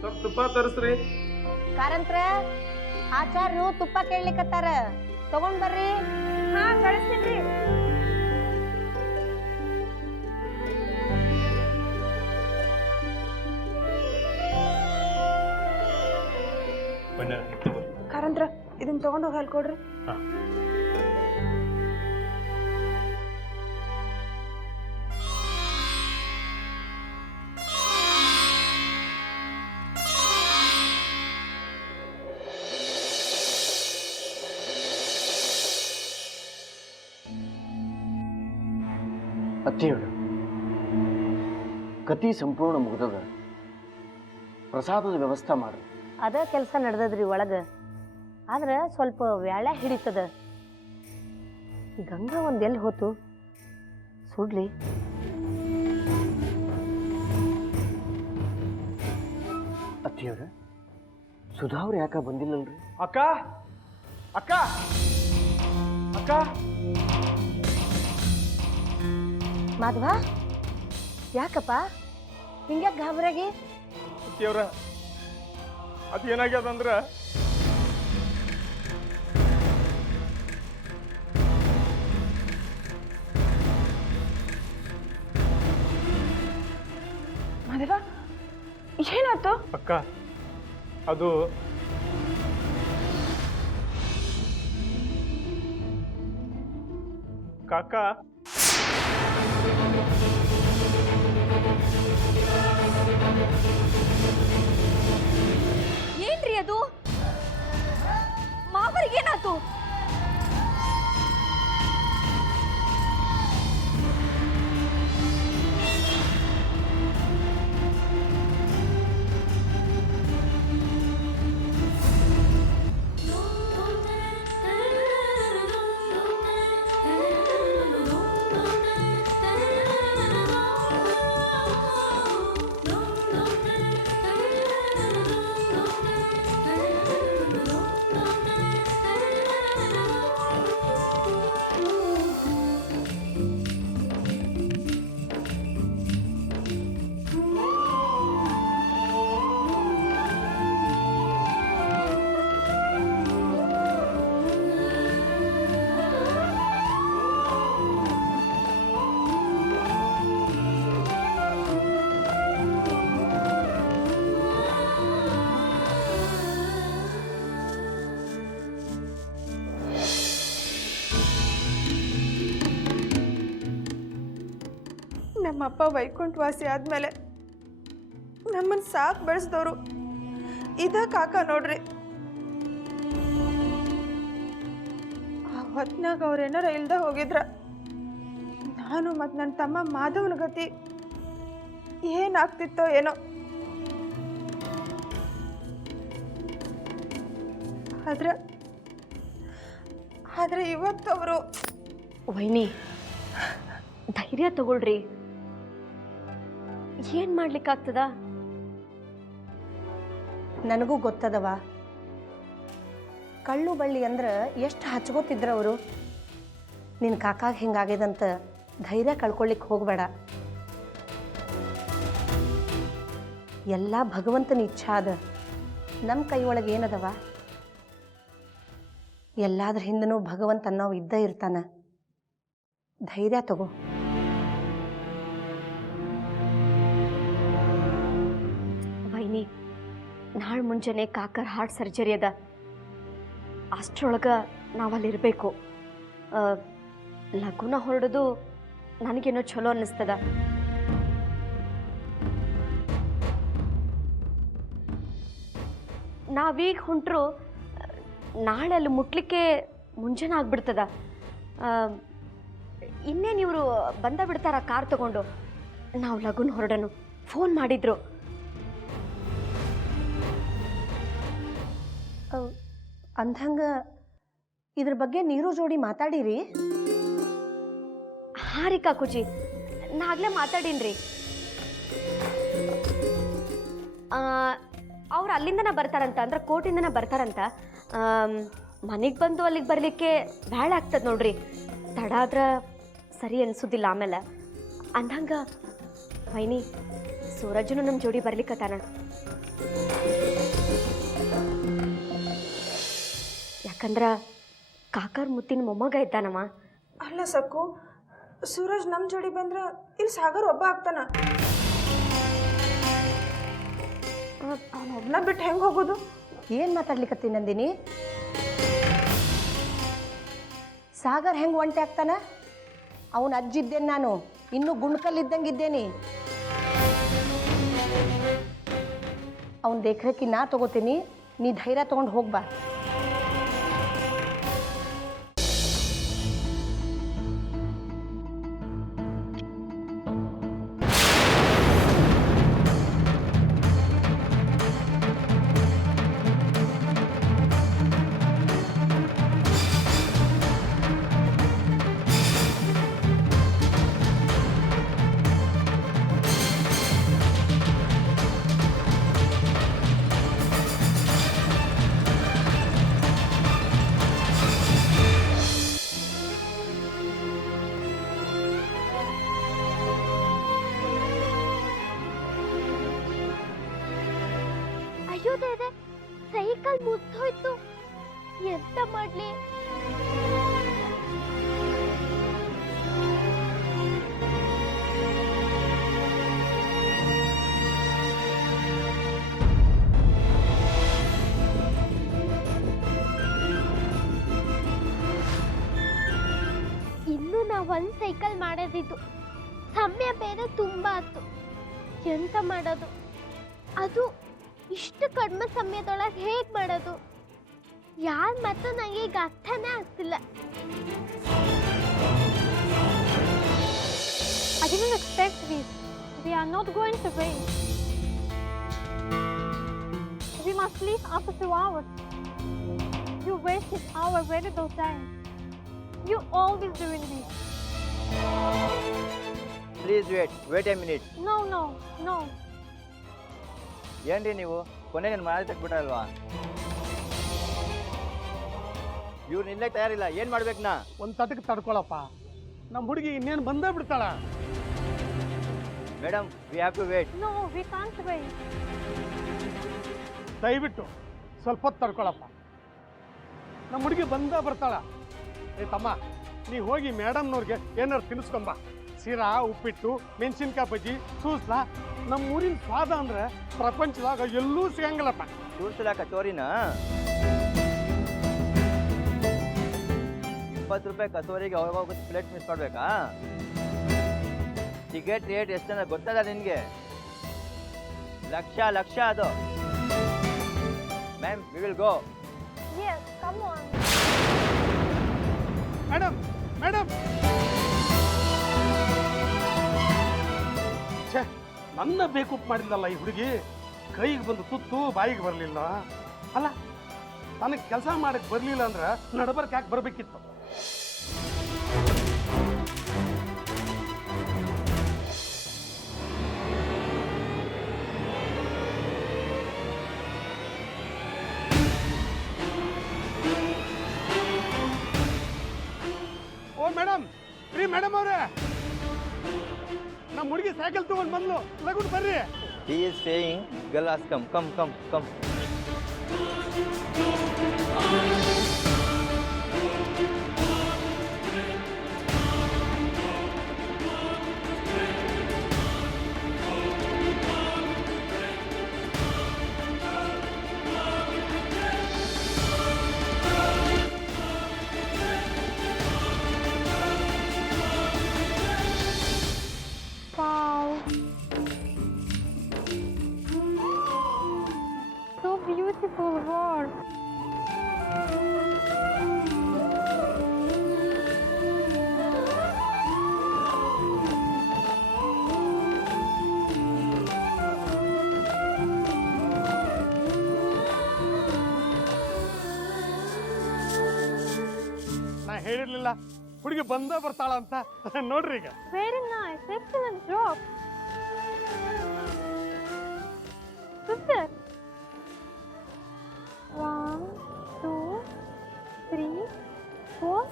ಸ್ವಲ್ಪ ತುಪ್ಪ ತರಿಸ್ರಿ. ಕಾರಂತ್ರ ಆಚಾರ್ಯರು ತುಪ್ಪ ಕೇಳಲಿಕ್ಕತ್ತಾರ, ತಗೊಂಡ್ ಬರ್ರಿ. ಹಾ ಕಳಿಸ್ತೀನಿ. ಕಾರಂತ್ರ ಇದನ್ನ ತಗೊಂಡೋಗಿ ಅಲ್ಲಿ ಕೊಡ್ರಿ. ಅತ್ತಿಯವರು ಕತಿ ಸಂಪೂರ್ಣ ಮುಗ್ದದ, ಪ್ರಸಾದದ ವ್ಯವಸ್ಥೆ ಮಾಡ್ರಿ. ಅದ ಕೆಲಸ ನಡೆದದ್ರಿ ಒಳಗ, ಆದ್ರೆ ಸ್ವಲ್ಪ ವ್ಯಾಳೆ ಹಿಡಿತದ. ಗಂಗಾ ಒಂದ್ ಎಲ್ಲಿ ಹೋತು ಸುಡ್ಲಿ. ಅತ್ತಿಯವ್ರ ಸುಧಾವ್ರ ಯಾಕ ಬಂದಿಲ್ಲಲ್ರಿ? ಅಕ್ಕ ಅಕ್ಕ ಅಕ್ಕ ಮಾಧವ, ಯಾಕಪ್ಪ ಹಿಂಗ್ಯಾಕ ಗಾಬರಾಗಿ? ಅತ್ತಿಯವ್ರ ಅದೇನಾಗ್ಯದಂದ್ರ ಮಾದೇವ ಏನಾಯ್ತು? ಅಕ್ಕ ಅದು ಕಾಕ ಏನ್ರಿ ಅದು? ಮಾವರಿಗೇನಾಯ್ತು? ನಮ್ಮಪ್ಪ ವೈಕುಂಠವಾಸಿ ಆದ್ಮೇಲೆ ನಮ್ಮನ್ನು ಸಾಕು ಬೆಳೆಸಿದವರು ಇದ ಕಾಕ ನೋಡ್ರಿ. ಆ ಹೊತ್ನಾಗ ಅವ್ರೇನಾರ ಇಲ್ದ ಹೋಗಿದ್ರ ನಾನು ಮತ್ತು ನನ್ನ ತಮ್ಮ ಮಾಧವನ ಗತಿ ಏನಾಗ್ತಿತ್ತೋ ಏನೋ. ಆದ್ರೆ ಇವತ್ತು ಅವರು ವೈನಿ ಧೈರ್ಯ ತಗೊಳ್ರಿ, ಏನ್ ಮಾಡ್ಲಿಕ್ಕಾಗ್ತದ? ನನಗೂ ಗೊತ್ತದವ, ಕಳ್ಳು ಬಳ್ಳಿ ಅಂದ್ರೆ ಎಷ್ಟು ಹಚ್ಕೋತಿದ್ರ ಅವರು. ನಿನ್ನ ಕಾಕಾಗ ಹಿಂಗಾಗ್ಯದಂತ ಧೈರ್ಯ ಕಳ್ಕೊಳ್ಳಿಕ್ಕೆ ಹೋಗಬೇಡ. ಎಲ್ಲ ಭಗವಂತನ ಇಚ್ಛಾ ಅದ, ನಮ್ಮ ಕೈ ಒಳಗೆ ಏನದವ? ಎಲ್ಲಾದ್ರ ಹಿಂದನೂ ಭಗವಂತ ನಾವು ಇದ್ದ ಇರ್ತಾನ. ಧೈರ್ಯ ತಗೋ. ವೈನಿ, ನಾಳೆ ಮುಂಜಾನೆ ಕಾಕರ್ ಹಾರ್ಟ್ ಸರ್ಜರಿ ಅದ, ಅಷ್ಟರೊಳಗ ನಾವಲ್ಲಿರಬೇಕು. ಲಘುನ ಹೊರಡೋದು ನನಗೇನೋ ಚಲೋ ಅನ್ನಿಸ್ತದ. ನಾವೀಗ ಹೊಂಟ್ರು ನಾಳೆ ಅಲ್ಲಿ ಮುಟ್ಲಿಕ್ಕೆ ಮುಂಜಾನೆ ಆಗ್ಬಿಡ್ತದ. ಇನ್ನೇನು ಇವರು ಬಂದ ಬಿಡ್ತಾರ ಕಾರ್ ತಗೊಂಡು. ನಾವು ಲಘುನ ಹೊರಡನು ಫೋನ್ ಮಾಡಿದ್ರು. ಅಂದಂಗ ಇದ್ರ ಬಗ್ಗೆ ನೀರು ಜೋಡಿ ಮಾತಾಡಿರಿ? ಹಾಂ ರೀ ಕಾಕುಜಿ, ನಾ ಆಗ್ಲೇ ಮಾತಾಡೀನ್ರಿ. ಅವ್ರು ಅಲ್ಲಿಂದನೇ ಬರ್ತಾರಂತ, ಅಂದ್ರೆ ಕೋರ್ಟಿಂದನೇ ಬರ್ತಾರಂತ. ಮನೆಗೆ ಬಂದು ಅಲ್ಲಿಗೆ ಬರಲಿಕ್ಕೆ ಭಾಳ ಆಗ್ತದೆ ನೋಡ್ರಿ. ತಡ ಆದ್ರೆ ಸರಿ ಅನ್ಸೋದಿಲ್ಲ ಆಮೇಲೆ. ಅಂದಂಗ ವೈನಿ, ಸೂರಜ್ನು ನಮ್ಮ ಜೋಡಿ ಬರ್ಲಿಕ್ಕತ್ತಾನ. ಯಾಕಂದ್ರೆ ಕಾಕರ್ ಮುತ್ತಿನ ಮೊಮ್ಮಗ ಇದ್ದಾನಮ್ಮ. ಅಲ್ಲ ಸಕ್ಕು, ಸೂರಜ್ ನಮ್ಮ ಜೋಡಿ ಬಂದ್ರೆ ಇಲ್ಲಿ ಸಾಗರ್ ಒಬ್ಬ ಆಗ್ತಾನ. ಅವನೊಬ್ಬನ ಬಿಟ್ಟು ಹೆಂಗೆ ಹೋಗೋದು? ಏನು ಮಾತಾಡ್ಲಿಕತ್ತಿ ನಂದಿನಿ? ಸಾಗರ್ ಹೆಂಗೆ ಒಂಟೆ ಆಗ್ತಾನ? ಅವನ ಅಜ್ಜಿದ್ದೇನೆ ನಾನು, ಇನ್ನೂ ಗುಣ್ಕಲ್ಲಿದ್ದಂಗಿದ್ದೇನೆ. ಅವನ ದೇಖ್ರಕ್ಕಿ ನಾ ತಗೋತೀನಿ, ನೀ ಧೈರ್ಯ ತೊಗೊಂಡು ಹೋಗ್ಬಾ. ಅಯ್ಯೋ ದೇವ್ರೆ, ಸೈಕಲ್ ಮುಚ್ಚೋಯ್ತು, ಎಂತ ಮಾಡ್ಲಿ? ಇನ್ನು ನಾ ಒಂದ್ ಸೈಕಲ್ ಮಾಡೋದಿದ್ದು, ಸಮಯ ಬೇರೆ ತುಂಬಾ ಆಯ್ತು, ಎಂತ ಮಾಡೋದು? ಅದು ಇಷ್ಟು ಕಡಿಮೆ ಸಮಯದೊಳಗೆ ಹೇಗೆ ಮಾಡೋದು? ಯಾರ ಮಾತು ನನಗೆ ಈಗ ಅರ್ಥನೇ ಆಗ್ತಿಲ್ಲ. I didn't expect this. We are not going to wait. We must leave after 2 hours. You wasted our valuable time. You always doing this. Please wait a minute. No. ಏನ್ರಿ ನೀವು ಕೊನೆ ನನ್ನ ಮಾಡಿ ತಕ್ಬಿಟ್ರಲ್ವಾ? ಇವ್ರು ನಿಲ್ಲಕ್ಕೆ ತಯಾರಿಲ್ಲ, ಏನು ಮಾಡ್ಬೇಕು ನಾ? ಒಂದು ತಟಕ್ಕೆ ತಡ್ಕೊಳಪ್ಪ, ನಮ್ಮ ಹುಡುಗಿ ಇನ್ನೇನು ಬಂದೇ ಬಿಡ್ತಾಳ. Madam, we have to wait. No, we can't wait. ದಯವಿಟ್ಟು ಸ್ವಲ್ಪ ಹೊತ್ತು ತಡ್ಕೊಳಪ್ಪ, ನಮ್ಮ ಹುಡುಗಿ ಬಂದೇ ಬರ್ತಾಳ. ಏ ತಮ್ಮ, ನೀ ಹೋಗಿ ಮೇಡಮ್ನವ್ರಿಗೆ ಏನಾರು ತಿನ್ನಿಸ್ಕೊಂಬ. ಸೀರಾ, ಉಪ್ಪಿಟ್ಟು, ಮೆಣಸಿನ್ಕಾಯಿ ಬಜ್ಜಿ, ಸೂಸ್ಲ. ನಮ್ಮ ಊರಿನ ಸ್ವಾದ ಅಂದ್ರೆ ಪ್ರಪಂಚದಾಗ ಎಲ್ಲೂ ಸಿಗಂಗಿಲ್ಲಪ್ಪ. ತೂರ್ಸಲಾ ಕಚೋರಿನ 20 ರೂಪಾಯಿ ಕಚೋರಿಗೆ ಅವಾಗ ಪ್ಲೇಟ್ ಮಿಸ್ ಮಾಡ್ಬೇಕಾ? ಟಿಕೆಟ್ ರೇಟ್ ಎಷ್ಟು ಗೊತ್ತದ ನಿನಗೆ? ಲಕ್ಷ ಅದು. Ma'am, we will go. Yes, come on. Madam, ಛೇ, ನನ್ನ ಬೇಕೂಪ್ ಮಾಡಿಲ್ಲಲ್ಲ ಈ ಹುಡುಗಿ. ಕೈಗೆ ಬಂದು ತುತ್ತು ಬಾಯಿಗೆ ಬರಲಿಲ್ಲ. ಅಲ್ಲ, ನನಗೆ ಕೆಲಸ ಮಾಡಕ್ಕೆ ಬರಲಿಲ್ಲ ಅಂದ್ರೆ ನಡಬರ್ಕ್ ಯಾಕೆ ಬರಬೇಕಿತ್ತು? ಓ ಮೇಡಮ್, ಮೇಡಮ್ ಅವರೇ, ನಮ್ಮ ಹುಡುಗಿ ಸೈಕಲ್ ತಗೊಂಡು ಬಂದ್ಲು, ಲಗುನ್ ಬರ್ರಿ. He is saying, girl has come. Wow. So beautiful world. ನಾ ಹೇಳಿರ್ಲಿಲ್ಲ ಹುಡುಗಿ ಬಂದ ಬರ್ತಾಳ ಅಂತ. ನೋಡ್ರಿ ಈಗ. Very nice. Excellent job. Sister. 1, 2, 3, 4.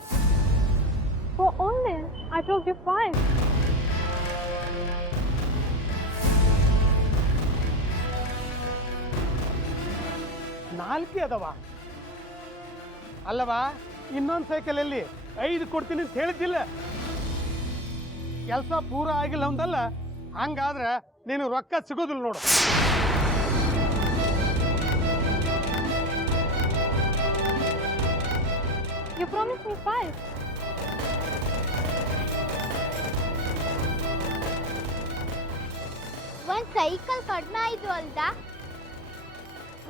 4 only. I told you 5. ನಾಲ್ಕೇ ಅದಾವ. ಅಲ್ಲವಾ ಇನ್ನೊಂದು ಸೈಕಲಲ್ಲಿ 5 ಕೊಡ್ತೀನಿ ಅಂತ ಹೇಳಿದ್ದಿಲ್ಲ. ಕೆಲಸ ಪೂರ ಆಗಿಲ್ಲ ಒಂದಲ್ಲ, ಹಂಗಾದ್ರೆ ನೀನು ರೊಕ್ಕ ಸಿಗೋದಿಲ್ಲ ನೋಡು. You promised me 5. ಒಂದ್ ಸೈಕಲ್ ಕಡಿಮೆ ಆಯ್ತು ಅಲ್ದ,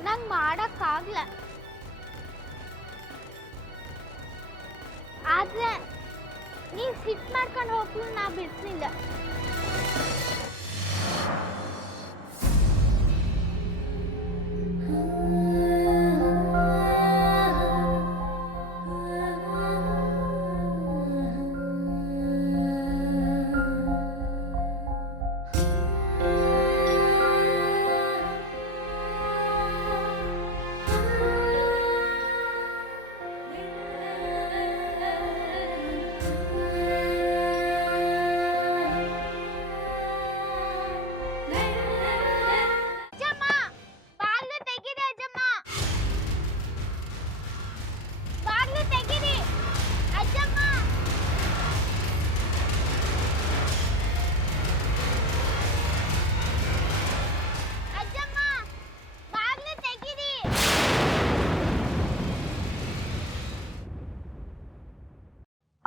ನಂಗ್ ಮಾಡಕ್ಕಾಗ್ಲ. ಆದ್ರೆ ನೀವ್ ಸಿಟ್ ಮಾಡ್ಕೊಂಡು ಹೋಗ್ಲು ನಾ ಬಿಡ್ಸಿಲ್ಲ.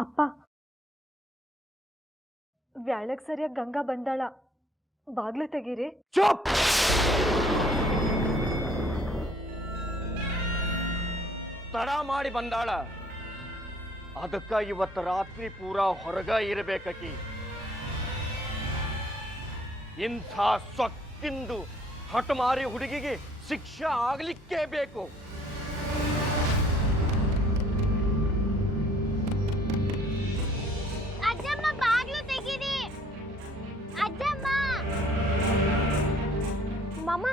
ಅಪ್ಪ, ವ್ಯಾಳಕ್ ಸರಿಯಾಗಿ ಗಂಗಾ ಬಂದಾಳ, ಬಾಗ್ಲು ತೆಗೀರಿ. ಚುಪ್! ತಡ ಮಾಡಿ ಬಂದಾಳ, ಅದಕ್ಕ ಇವತ್ತು ರಾತ್ರಿ ಪೂರಾ ಹೊರಗ ಇರಬೇಕಿ. ಇಂಥ ಸೊಕ್ಕಿಂದು ಹಠಮಾರಿ ಹುಡುಗಿಗೆ ಶಿಕ್ಷೆ ಆಗ್ಲಿಕ್ಕೇ ಬೇಕು. ಅಜ್ಜಮ್ಮ ಬಾಗ್ಲು ತೆಗೀರಿ. ಅಜ್ಜಮ್ಮ. ಮಾಮ,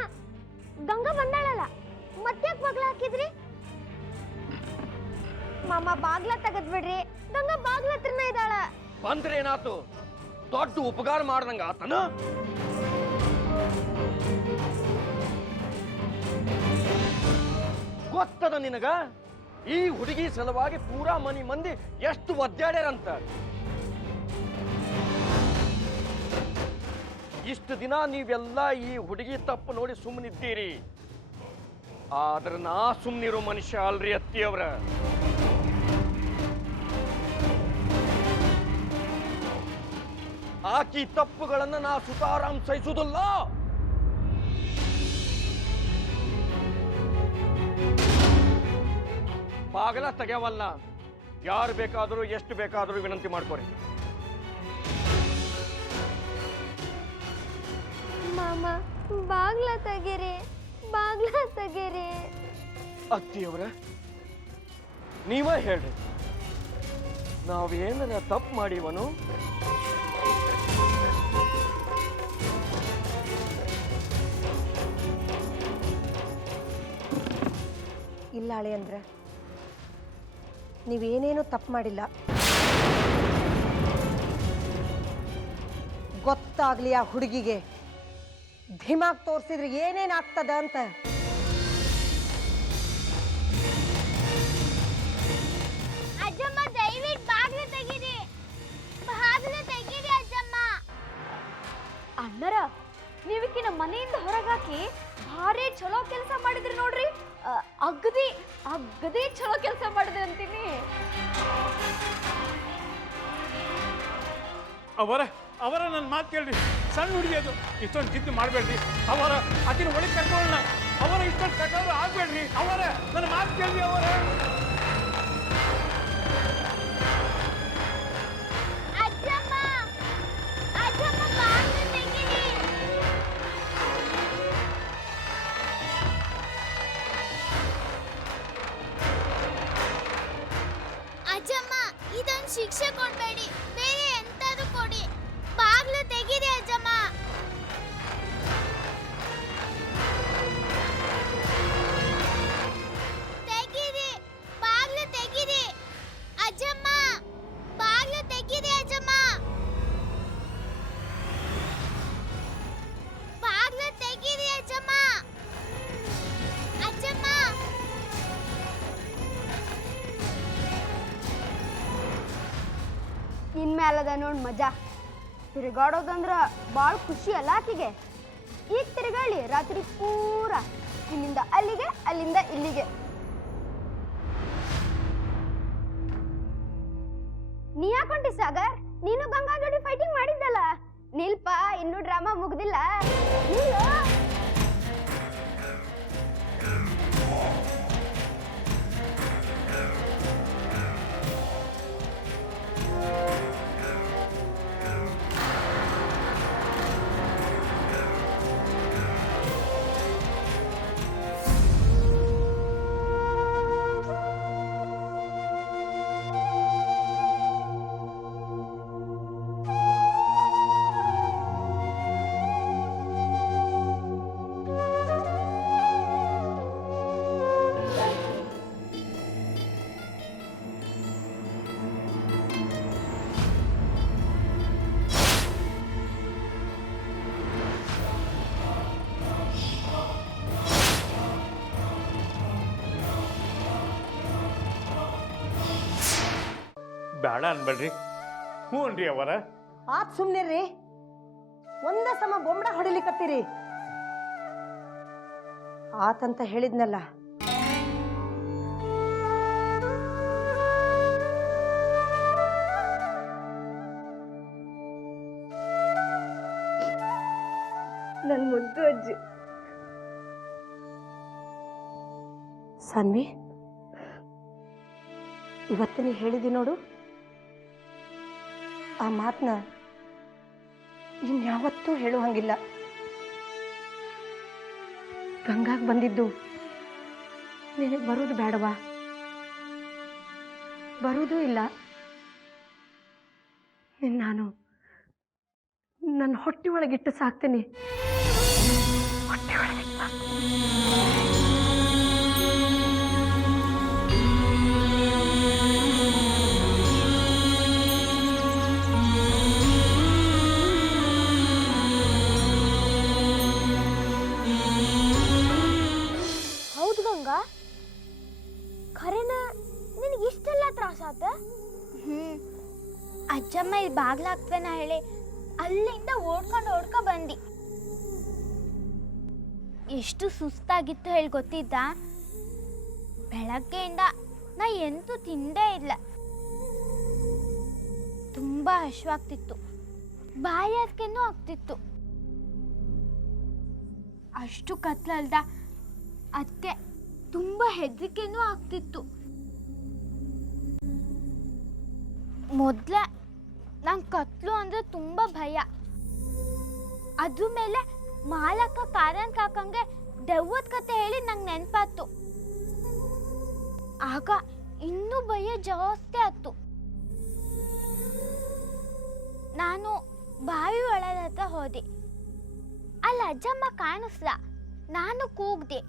ಗಂಗಾ ಬಂದಾಳಲ್ಲ, ಮತ್ತ್ಯಾಕ್ ಬಾಗ್ಲ ಹಾಕಿದ್ರಿ? ಮಾಮ ಬಾಗ್ಲ ತೆಗದ್ಬಿಡ್ರಿ, ಗಂಗಾ ಬಾಗ್ಲ ಹತ್ರನೇ ಇದ್ದಾಳ. ಬಂದ್ರೆ ಏನಾತು? ದೊಡ್ಡ ಉಪಕಾರ ಮಾಡ್ದಂಗ ಆತನ. ಗೊತ್ತದ ನಿನಗ ಈ ಹುಡುಗಿ ಸಲುವಾಗಿ ಪೂರಾ ಮನಿ ಮಂದಿ ಎಷ್ಟು ಒದ್ದಾಡ್ಯಾರಂತ. ಇಷ್ಟು ದಿನ ನೀವೆಲ್ಲ ಈ ಹುಡುಗಿ ತಪ್ಪು ನೋಡಿ ಸುಮ್ಮನಿದ್ದೀರಿ, ಆದ್ರೆ ನಾ ಸುಮ್ಮನಿರೋ ಮನುಷ್ಯ ಅಲ್ರಿ ಅತ್ತಿಯವ್ರ. ಆಕಿ ತಪ್ಪುಗಳನ್ನ ನಾ ಸುತಾರಾಮ್ ಸಹಿಸುವುದಿಲ್ಲ. ಬಾಗಲ ತೆಗೆಯವಲ್ಲ, ಯಾರು ಬೇಕಾದರೂ ಎಷ್ಟು ಬೇಕಾದರೂ ವಿನಂತಿ ಮಾಡ್ಕೊರಿ. ಮಾಮ ಬಾಗ್ಲ ತೆಗೀರಿ, ಬಾಗ್ಲ ತೆಗೀರಿ. ಅತ್ತಿಯವರ ನೀವೇ ಹೇಳ್ರಿ, ನಾವೇನರ ತಪ್ಪು ಮಾಡಿವನು? ಇಲ್ಲ ಅಳಿ ಅಂದ್ರೆ ನೀವೇನೇನು ತಪ್ಪು ಮಾಡಿಲ್ಲ. ಗೊತ್ತಾಗ್ಲಿ ಆ ಹುಡುಗಿಗೆ ಧಿಮಾಕ್ ತೋರಿಸಿದ್ರೆ ಏನೇನಾಗ್ತದ ಅಂತ. ಅಜ್ಜಮ್ಮ ದಯವಿಟ್ಟು ಬಾಗ್ಲು ತೆಗೀರಿ, ಬಾಗ್ಲು ತೆಗೀರಿ ಅಜ್ಜಮ್ಮ. ಅಣ್ಣರ, ನೀವಿಕ್ಕಿನ ಮನೆಯಿಂದ ಹೊರಗಾಕಿ ಭಾರಿ ಚಲೋ ಕೆಲಸ ಮಾಡಿದ್ರಿ ನೋಡ್ರಿ. ಅಗದಿ ಚಲೋ ಕೆಲಸ ಮಾಡಿದ್ರಿ ಅಂತೀನಿ. ಅವರ ನನ್ನ ಮಾತು ಕೇಳ್ರಿ. ಸಣ್ಣ ಹುಡುಗಿ ಅದು, ಇಷ್ಟೊಂದು ಜಿದ್ದು ಮಾಡಬೇಡ್ರಿ. ಅವರ ಅದಿನ ಒಳಗೆ ಕರ್ಕೊಳ್ಳೋಣ. ಅವರ ಇಷ್ಟೊಂದು ಕಟ್ಟೋರು ಆಗ್ಬೇಡ್ರಿ. ಅವರ ನನ್ನ ಮಾತು ಕೇಳ್ರಿ. ಅವರ ಅಜ್ಜಮ್ಮ, ಅಜ್ಜಮ್ಮ ಬಾಗ್ಲು ತೆಗೀರಿ. ಅಜ್ಜಮ್ಮ, ಇದೊಂದು ಶಿಕ್ಷೆ ಕೊಡ್ಬೇಡಿ, ಬೇರೆ ಎಂತಾದ್ರೂ ಕೊಡಿ. ಬಾಗ್ಲು ತೆಗೀರಿ ಅಜ್ಜಮ್ಮ. ತೆಗೀರಿ, ಮ್ಯಾಲದ ನೋಡ್ ಮಜಾ. ತಿರುಗಾಡೋದಂದ್ರ ಭಾಳ ಖುಷಿ ಅಲ್ಲ ಆಕಿಗೆ. ಈಗ ತಿರುಗಾಳಿ ರಾತ್ರಿ ಪೂರ, ಇಲ್ಲಿಂದ ಅಲ್ಲಿಗೆ ಅಲ್ಲಿಂದ ಇಲ್ಲಿಗೆ. ನೀ ಯಾಕೊಂಡಿ ಸಾಗರ್? ನೀನು ಗಂಗಾ ಜೋಡಿ ಫೈಟಿಂಗ್ ಮಾಡಿದ್ದಲ್ಲ. ನಿಲ್ಪ, ಇನ್ನೂ ಡ್ರಾಮಾ ಮುಗ್ದಿಲ್ಲ. ನಿಲ್ಲು. ಬೇಡ ಅನ್ಬೇಡ್ರಿ. ಹ್ಞೂ ಅನ್ರಿ ಅವರ. ಆತ್ ಸುಮ್ನಿರ್ರಿ. ಒಂದೇ ಸಮ ಬೊಂಬಡ ಹೊಡಿಲಿಕತ್ತೀರಿ. ಆತಂತ ಹೇಳಿದ್ನಲ್ಲ. ನನ್ ಮುದ್ದು ಅಜ್ಜಿ. ಸಾನ್ವಿ, ಇವತ್ತು ನೀ ಹೇಳಿದಿ ನೋಡು, ಆ ಮಾತನ್ನ ಇನ್ಯಾವತ್ತೂ ಹೇಳುವಂಗಿಲ್ಲ. ಗಂಗಾಗ್ ಬಂದಿದ್ದು ನಿನಗೆ ಬರೋದು ಬೇಡವಾ? ಬರೋದೂ ಇಲ್ಲ. ನಾನು ನನ್ನ ಹೊಟ್ಟೆ ಒಳಗಿಟ್ಟು ಸಾಕ್ತೀನಿ. ಹೊಟ್ಟೆ ಒಳಗಿಟ್ಟು ಖರೇನ ನಿನಗೆ ಇಷ್ಟೆಲ್ಲ ತ್ರಾಸ ಆತ? ಅಜ್ಜಮ್ಮ ಇಲ್ಲಿ ಬಾಗ್ಲಾಗ್ತೇನ ಹೇಳಿ ಅಲ್ಲಿಂದ ಓಡ್ಕೊಂಡು ಬಂದಿ. ಎಷ್ಟು ಸುಸ್ತಾಗಿತ್ತು ಹೇಳಿ ಗೊತ್ತಿದ್ದ? ಬೆಳಗ್ಗೆಯಿಂದ ನಾ ಎಂತೂ ತಿಂದೇ ಇಲ್ಲ. ತುಂಬಾ ಹಶ್ವಾಗ್ತಿತ್ತು, ಬಾಯಾರಿಕೆನೂ ಆಗ್ತಿತ್ತು. ಅಷ್ಟು ಕತ್ಲಲ್ದ ಅದಕ್ಕೆ ತುಂಬ ಹೆದರಿಕೆನೂ ಆಗ್ತಿತ್ತು. ಮೊದಲೇ ನಂಗೆ ಕತ್ಲು ಅಂದರೆ ತುಂಬ ಭಯ. ಅದ್ರ ಮೇಲೆ ಮಾಲಕ್ಕ ಕಾರನ್ ಕಾಕಂಗೆ ದೆವ್ವದ ಕತೆ ಹೇಳಿ ನಂಗೆ ನೆನಪಾತು. ಆಗ ಇನ್ನೂ ಭಯ ಜಾಸ್ತಿ ಆಯ್ತು. ನಾನು ಬಾವಿ ಒಳದ ಹತ್ರ ಹೋದೆ. ಅಲ್ಲಿ ಅಜ್ಜಮ್ಮ ಕಾಣಿಸ್ಲ. ನಾನು ಕೂಗ್ದೆ,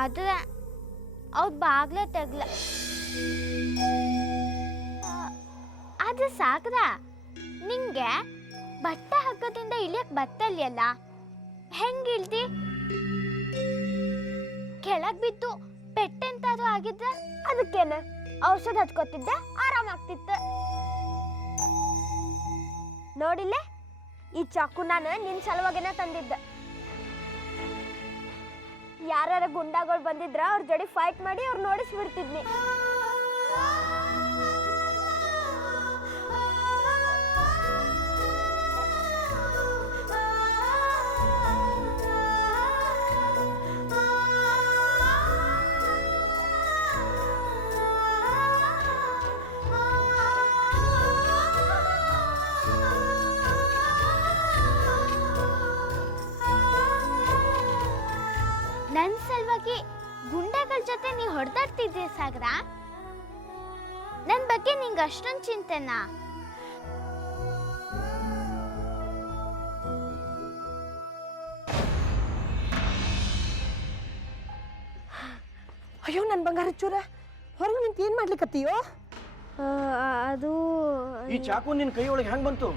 ಆದ್ರೆ ಅವ್ರು ಬಾಗ್ಲೇ ತೆಗ್ಲ. ಆದ್ರೆ ಸಾಕ್ರ, ನಿಂಗೆ ಬಟ್ಟೆ ಹಗ್ಗದಿಂದ ಇಳಿಯಕ್ ಬತ್ತಲ್ಯಲ್ಲ, ಹೆಂಗಿಳ್ದಿ? ಕೆಳಗ್ ಬಿದ್ದು ಪೆಟ್ಟೆಂತಾದ್ರೂ ಆಗಿದ್ರೆ ಅದಕ್ಕೇನ ಔಷಧ ಹಚ್ಕೊತಿದ್ದೆ, ಆರಾಮಾಗ್ತಿತ್ತ. ನೋಡಿಲ್ಲ, ಈ ಚಾಕು ನಾನು ನಿನ್ ಸಲುವಾಗೇನ ತಂದಿದ್ದೆ. ಯಾರ ಗುಂಡಾಗಳು ಬಂದಿದ್ರ ಅವ್ರ ಜೋಡಿ ಫೈಟ್ ಮಾಡಿ ಅವ್ರು ನೋಡಿಸ್ಬಿಡ್ತಿದ್ನಿ. ನನ್ನ ಸಲುವಾಗಿ ಗುಂಡಗಳ ಜೊತೆ ನೀ ಹೊಡೆದಾಡ್ತಿದ್ದೆ ಸಾಗರ. ನನ್ನ ಬಗ್ಗೆ ನಿಂಗೆ ಅಷ್ಟೊಂದು ಚಿಂತೆನಾ? ಅಯ್ಯೋ ನನ್ನ ಬಂಗಾರ ಚೂರ, ಹೊರಗೆ ನಿಂತು ಏನು ಮಾಡ್ಲಿಕ್ಕತ್ತೀಯೋ? ಅದು ಈ ಚಾಕು ನಿನ್ನ ಕೈ ಒಳಗೆ ಹೆಂಗ್ ಬಂತು?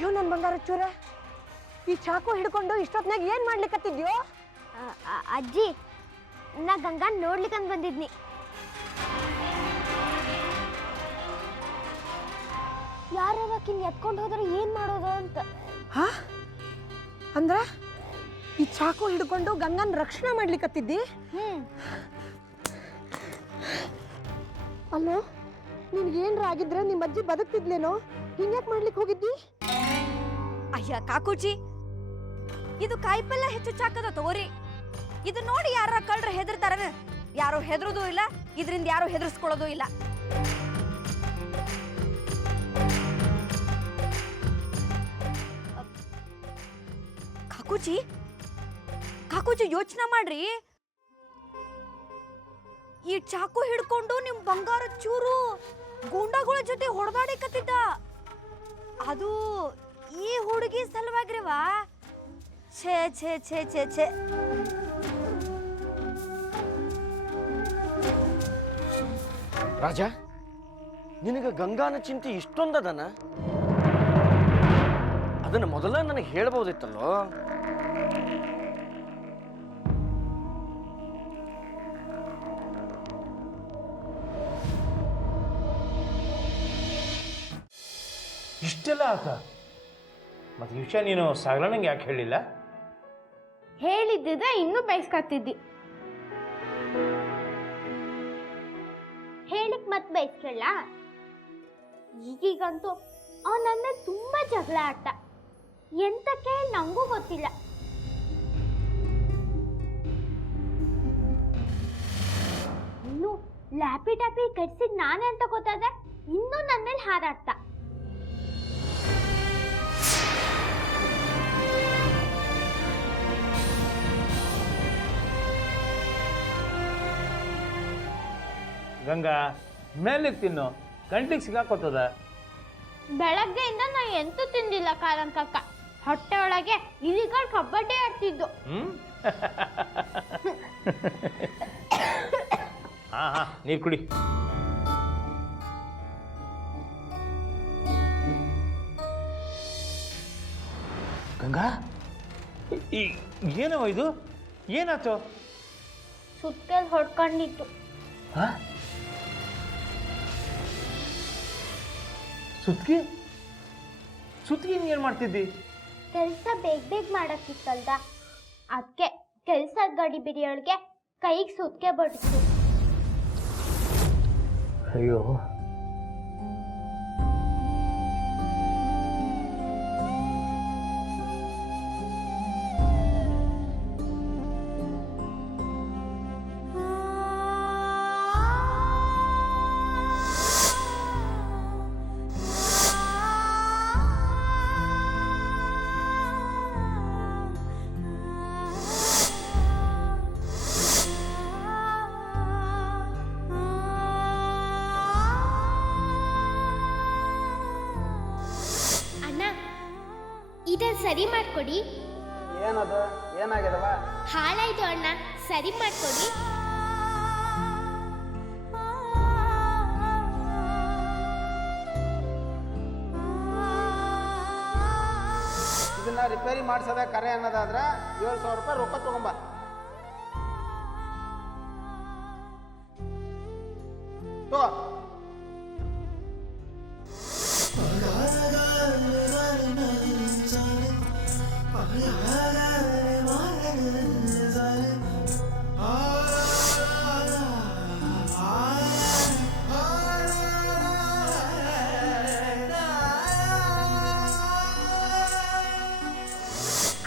ಅಯ್ಯೋ ನನ್ನ ಬಂಗಾರ ಚೂರ, ಈ ಚಾಕು ಹಿಡ್ಕೊಂಡು ಇಷ್ಟೊತ್ನಾಗ ಏನು ಮಾಡ್ಲಿಕ್ಕತ್ತಿದ್ಯೋ? ಅಜ್ಜಿ, ನಾ ಗಂಗಾ ನೋಡ್ಲಿಕ್ಕಂತ ಬಂದಿದ್ನಿ. ಯಾರು ಆಕಿನ್ ಎತ್ಕೊಂಡು ಹೋದ್ರೆ ಏನು ಮಾಡೋದು ಅಂತ. ಹಾ ಅಂದ್ರ ಈ ಚಾಕು ಹಿಡ್ಕೊಂಡು ಗಂಗನ್ ರಕ್ಷಣೆ ಮಾಡ್ಲಿಕ್ಕತ್ತಿದ್ದಿ? ಅಲ್ಲ, ನಿನ್ಗೇನ್ರ ಆಗಿದ್ರೆ ನಿಮ್ಮ ಅಜ್ಜಿ ಬದುಕ್ತಿದ್ಲೇನೋ? ಹಿಂಗ್ಯಾಕ್ ಮಾಡ್ಲಿಕ್ಕೆ ಹೋಗಿದ್ದಿ? ಅಯ್ಯ ಕಾಕೂಜಿ, ಇದು ಕಾಯಿಪಲ್ಯ ಹೆಚ್ಚು ಚಾಕದ ತಗೋರಿ. ಇದು ನೋಡಿ ಯಾರ ಕಳ್ರ ಹೆದರ್ತಾರ? ಯಾರು ಹೆದರೋದು ಇಲ್ಲ, ಇದರಿಂದ ಯಾರು ಹೆದರ್ಸ್ಕೊಳ್ಳೋದು ಇಲ್ಲ. ಕಾಕೂಜಿ, ಕಾಕೂಜಿ ಯೋಚನೆ ಮಾಡ್ರಿ. ಈ ಚಾಕು ಹಿಡ್ಕೊಂಡು ನಿಮ್ ಬಂಗಾರ ಚೂರು ಗೂಂಡಾಗಳ ಜೊತೆ ಹೊಡೆದಾಡಿಕತ್ತಿದ್ದ. ಅದು ಈ ಹುಡುಗಿ ಸಲುವಾಗಿರವಾ? ಛೇ ಛೇ ಛೇ ಛೇ ಛೇ. ರಾಜ, ನಿನಗೆ ಗಂಗಾನ ಚಿಂತೆ ಇಷ್ಟೊಂದದನ? ಅದನ್ನು ಮೊದಲ ನನಗೆ ಹೇಳ್ಬೋದಿತ್ತಲ್ಲೋ. ಇಷ್ಟೆಲ್ಲ ಆತ? ಮತ್ತೆ ಈ ವಿಷಯ ನೀನು ಸಾಗಲಣ್ಣಂಗೆ ಯಾಕೆ ಹೇಳಿಲ್ಲ? ಹೇಳಿದ್ದಿದ್ರೆ ಇನ್ನೂ ಬಯಸ್ಕೊತಿದ್ದಿ. ಹೇಳಿಕ್ ಮತ್ ಬಯಸ್ಕೊಳ್ಳ? ಈಗೀಗಂತೂ ಅವ ನನ್ನ ತುಂಬಾ ಜಗಳ ಆಡ್ತ. ಎಂತಕ್ಕೆ ನಂಗೂ ಗೊತ್ತಿಲ್ಲ. ಇನ್ನು ಲ್ಯಾಪಿ ಟಾಪಿ ಕಟ್ಸಿದ್ ನಾನೇ ಅಂತ ಗೊತ್ತಾದ್ರೆ ಇನ್ನೂ ನನ್ನ ಮೇಲೆ ಹಾರಾಡ್ತ. ಗಂಗಾ, ಮೇಲೆ ತಿನ್ನು, ಗಂಟ್ಲಿಗೆ ಸಿಗಾಕೋತದ. ಬೆಳಗ್ಗೆಯಿಂದ ನಾ ಎಂತೂ ತಿಂದಿಲ್ಲ ಕಾರನ್ ಕಕ್ಕ. ಹೊಟ್ಟೆ ಒಳಗೆ ಇಲಿಗಳು ಕಬಡ್ಡಿ ಆಡ್ತಿದ್ದು. ಹಾ ನೀರು ಕುಡಿ. ಗಂಗಾ, ಏನವ ಇದು? ಏನಾಯ್ತು? ಸುತ್ತಲ್ ಹೊಡ್ಕೊಂಡಿತ್ತು. ಸುತ್ಗಿ ಸುತ್ಗಿ ಏನು ಮಾಡ್ತಿದ್ದಿ? ಕೆಲಸ ಬೇಗ ಮಾಡಕ್ಕಿತ್ತಲ್ದ, ಅದಕ್ಕೆ ಕೆಲಸದ ಗಾಡಿ ಬಿಡಿಯೊಳಗೆ ಕೈಗೆ ಸುತ್ಕೆ ಬಡಿಸ್ತು. ಅಯ್ಯೋ, ಇದನ್ನ ಸರಿ ಮಾಡ್ಕೊಡಿ. ಏನದು? ಏನಾಗ್ಯದವ? ಹಾಳಾಯ್ತು ಅಣ್ಣ, ಸರಿ ಮಾಡ್ಕೊಡಿ. ಇದನ್ನ ರಿಪೇರಿ ಮಾಡಿಸೋದ ಕರೆ ಅನ್ನೋದಾದ್ರೆ 7,000 ರೂಪಾಯಿ ರೊಕ್ಕ ತಗೊಂಬ. ತಗೋ.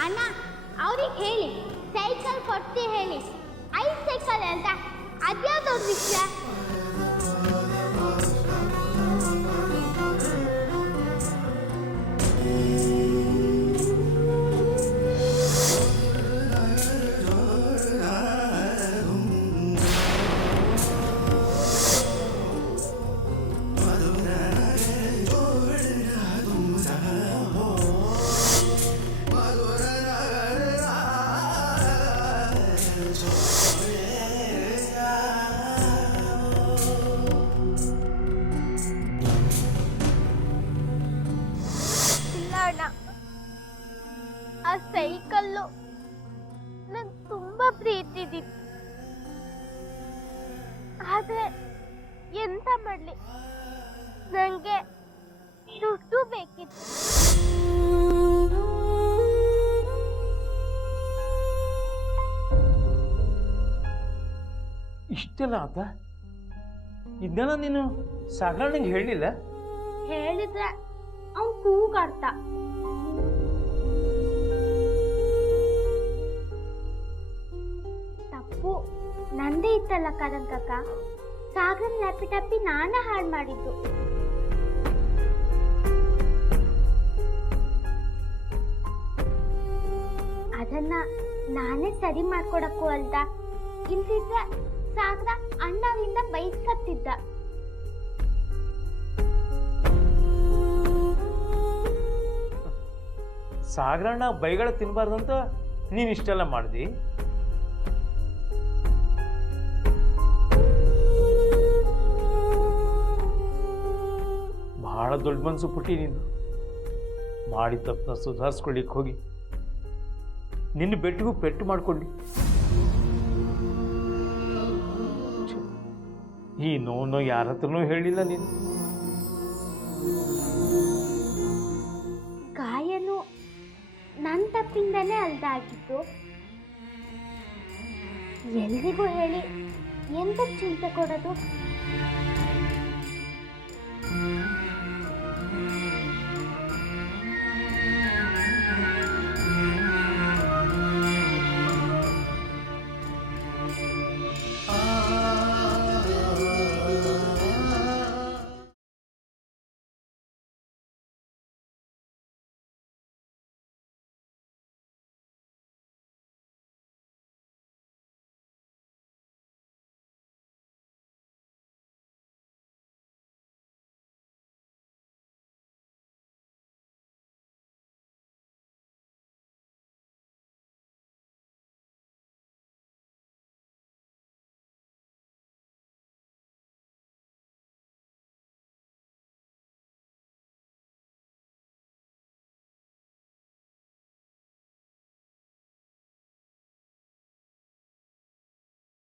ಅಣ್ಣ, ಅವ್ರಿಗೆ ಹೇಳಿ ಸೈಕಲ್ ಕೊಡ್ತಿ ಹೇಳಿ. 5 ಸೈಕಲ್ ಅಂತ ಅದ್ಯಾವ್ದು ವಿಷಯ? ಸೈಕಲ್ಲು ನಂಗೆ ತುಂಬಾ ಪ್ರೀತಿದಿತ್ತು. ಆದ್ರೆ ಎಂತ ಮಾಡ್ಲಿ, ನಂಗೆ ದುಡ್ಡು ಬೇಕಿತ್ತು. ಇಷ್ಟೆಲ್ಲ ಆತ? ಇದನ್ನೆಲ್ಲ ನೀನು ಸಾಗರಣ್ಣಂಗೆ ಹೇಳಿಲ್ಲ? ಹೇಳಿದ್ರೆ ಅವ್ನು ಕೂಗಾಡ್ತ. ತಪ್ಪು ನಂದೇ ಇತ್ತಲ್ಲ ಕಕ್ಕ. ಸಾಗರನ್ ಲ್ಯಾಪಿಟಾಪಿ ನಾನೇ ಹಾಳು ಮಾಡಿದ್ದು. ಅದನ್ನ ನಾನೇ ಸರಿ ಮಾಡ್ಕೊಡಕ್ಕೂ ಅಲ್ದ, ಇಲ್ದಿದ್ರೆ ಸಾಗರ ಅಣ್ಣನಿಂದ ಬೈಸ್ಕತ್ತಿದ್ದ. ಸಾಗರಣ್ಣ ಬೈಗಳ ತಿನ್ಬಾರ್ದಂತ ನೀನು ಇಷ್ಟೆಲ್ಲ ಮಾಡ್ದಿ? ಬಹಳ ದೊಡ್ಡ ಮನಸ್ಸು ಪುಟ್ಟಿ ನೀನು. ಮಾಡಿ ತಪ್ಪನ್ನ ಸುಧಾರಿಸ್ಕೊಳ್ಳಿಕ್ಕೆ ಹೋಗಿ ನಿನ್ನ ಬೆಟ್ಟಿಗೂ ಪೆಟ್ಟು ಮಾಡ್ಕೊಳ್ಳಿ. ಈ ನೋವು ಯಾರ ಹತ್ರನೂ ಹೇಳಿಲ್ಲ ನೀನು. ಗಾಯನು ನನ್ನ ತಪ್ಪಿಂದನೇ ಅಲ್ದಾಗಿತ್ತು. ಎಲ್ರಿಗೂ ಹೇಳಿ ಎಂತ ಚಿಂತೆ ಕೊಡೋದು?